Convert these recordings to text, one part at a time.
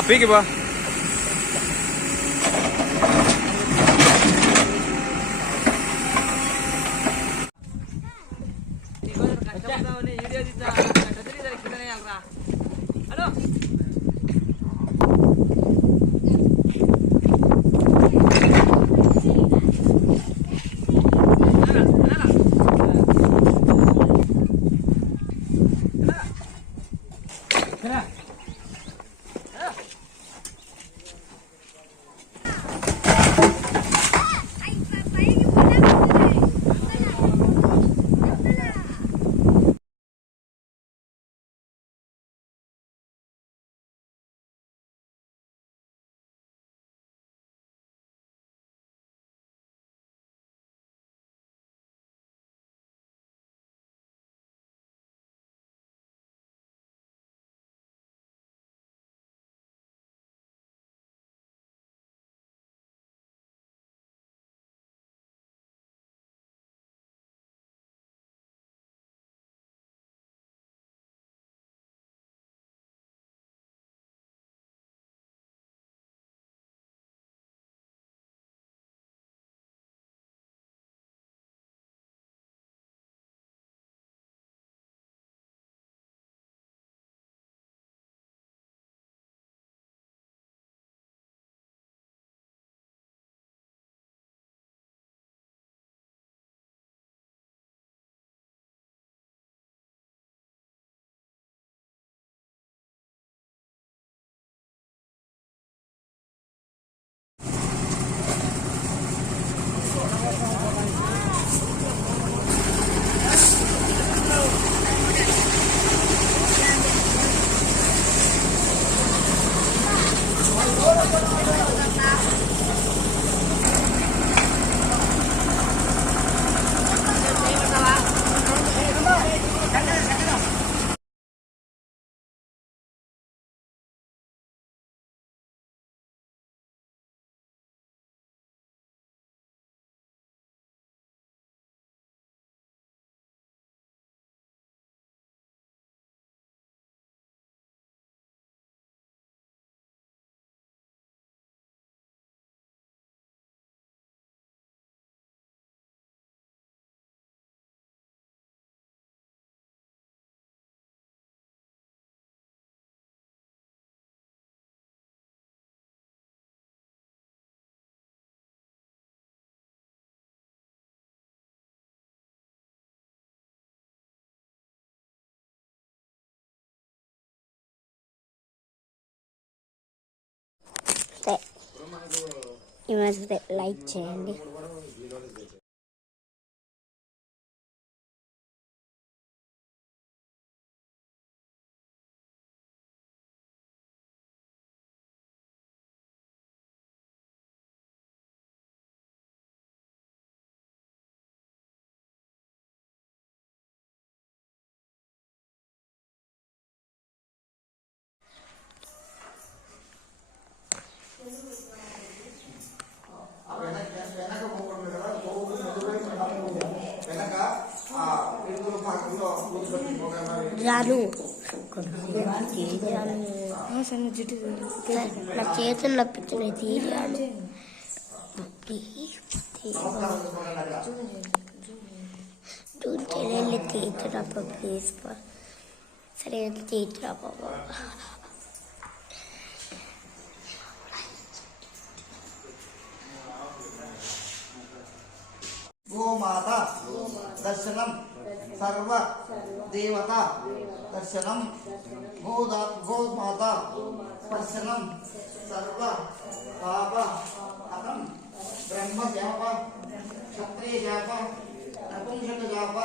పీకి బా ఈ మధ్య లైక్ చేయండి. రాను నా చేతులు నప్పించినాయి తీరాను. వెళ్ళి తీర్చురా ప్లీజ్. సరే తీర్చురా బాబా. గోమాత దర్శనం సర్వ దేవత దర్శనం గోమాత దర్శనం సర్వ పాప హతం బ్రహ్మ జాప క్షత్రియ జాప నపుంసక జాప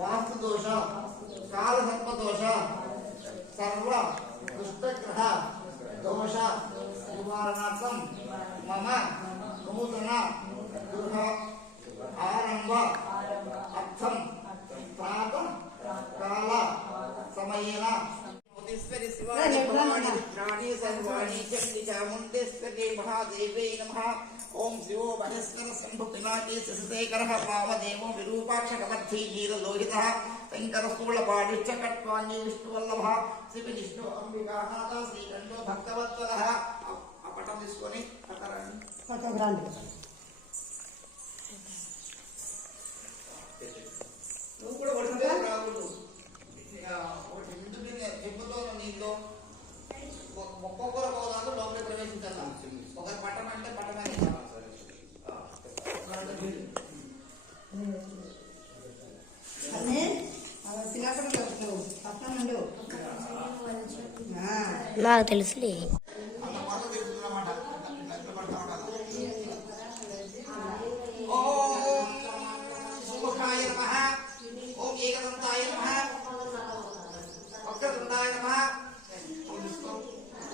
వాస్తు దోష కాల సర్ప దోష సర్వ దుష్టగ్రహ దోష నివారణార్థం మమ నూతన గృహ ఆరంభ అర్థం ప్రాత కాల సమయేన ముదీశ్వరి శివాని భవాని రుద్రాణి సర్వాణి చండి చాముండేశ్వరి మహాదేవై నమః. ఓం శివో మహేశ్వర శంభు పినాకి శశిశేఖర వామదేవో విరూపాక్షకమర్థీ నీలలోహిత శంకర స్థూళపాడిశ్చ కట్వాణి విష్ణువల్లభ శివి విష్ణు అంబికానాథ శ్రీకంఠో భక్తవత్సల. ఆ పటం తీసుకొని పట్టరండి. నువ్వు కూడా పడుతుందా రావులు ఒకటి ముందు చెప్పుతో నీళ్ళు ఒక్కొక్కరు ఒకదాంట్లో లోపలికి ప్రవేశించాలా. ఒకరి పట్టం అంటే పట్టమని నాకు తెలుసులే. అంత కొత్త తెలుస్తుందన్నమాట. పడతా ఉండాలి. ఓం సుముఖాయ నమః, ఓం ఏకదంతాయ నమః, వక్రతుండాయ నమః.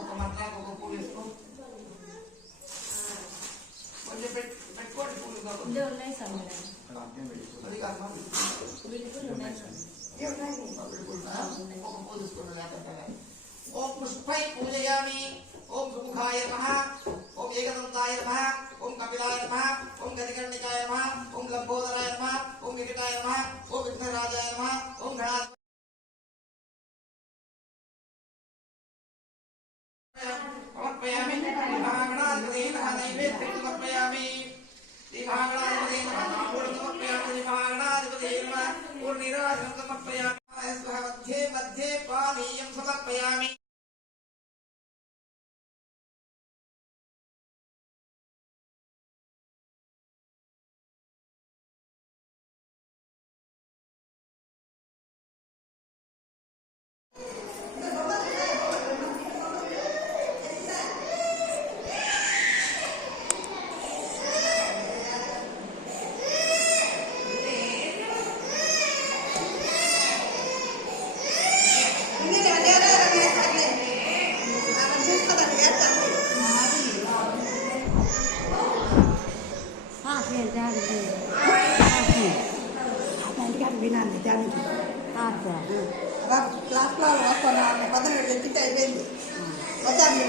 ఒక మంత్రానికి ఒక పూలు వేసుకో. కొంచెం పెట్టుకోండి పూలు అది కాదు ఒక పూలు తీసుకోండి. లేకపోతే ఓం పుష్పై పూజయామి. ఓం సుముఖాయ నమః, ఓం ఏకదంతాయ నమః, ఓం కపిలాయ నమః, ఓం గదికర్ణికాయ నమః, ఓం లంబోదరాయ నమః, ఓం వికటాయ నమః, ఓం విఘ్నరాజాయ నమః, ఓం గణాధిప సమర్పయామి. మహాగణాధిపతే నమః నైవేద్యం సమర్పయామి. శ్రీ మహాగణాధిపతే నమః తాంబూలం సమర్పయామి. శ్రీ మహాగణాధిపతే నమః పూర్ణిరాజనం సమర్పయామి. మధ్యే మధ్యే పానీయం సమర్పయామి. క్లాస్లో వస్తున్నాను 17 తెచ్చింటే అయిపోయింది. వద్దాను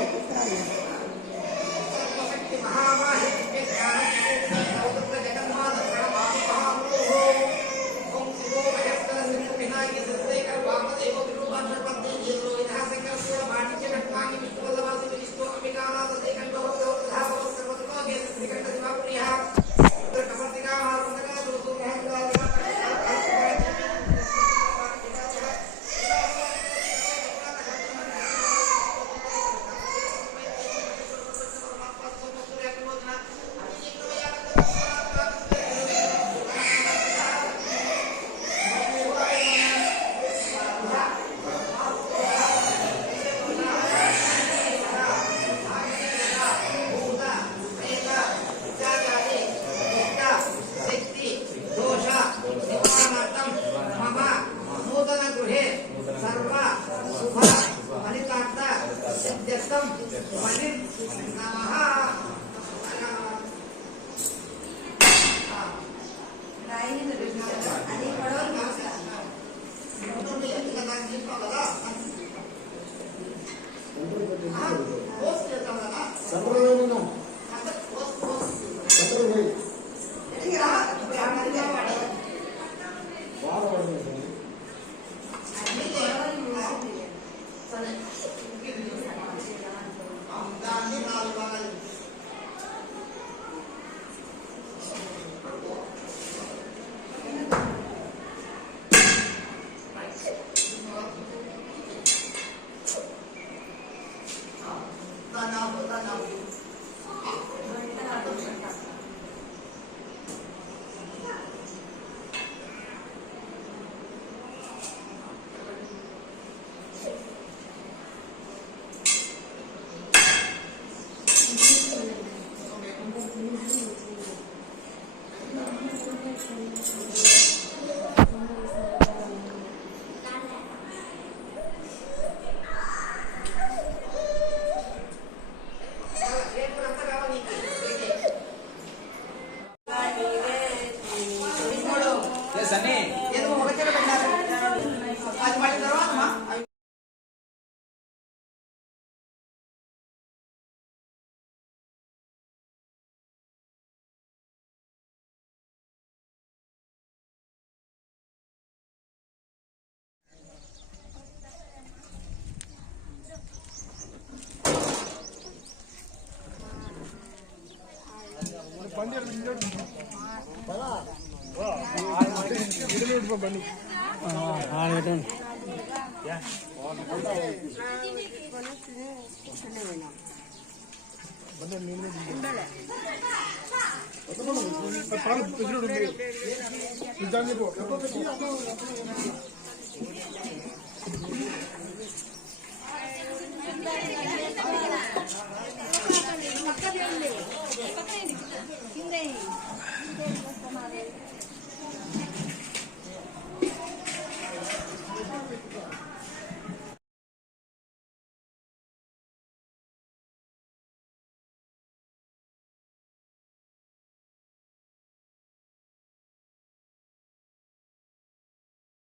బండి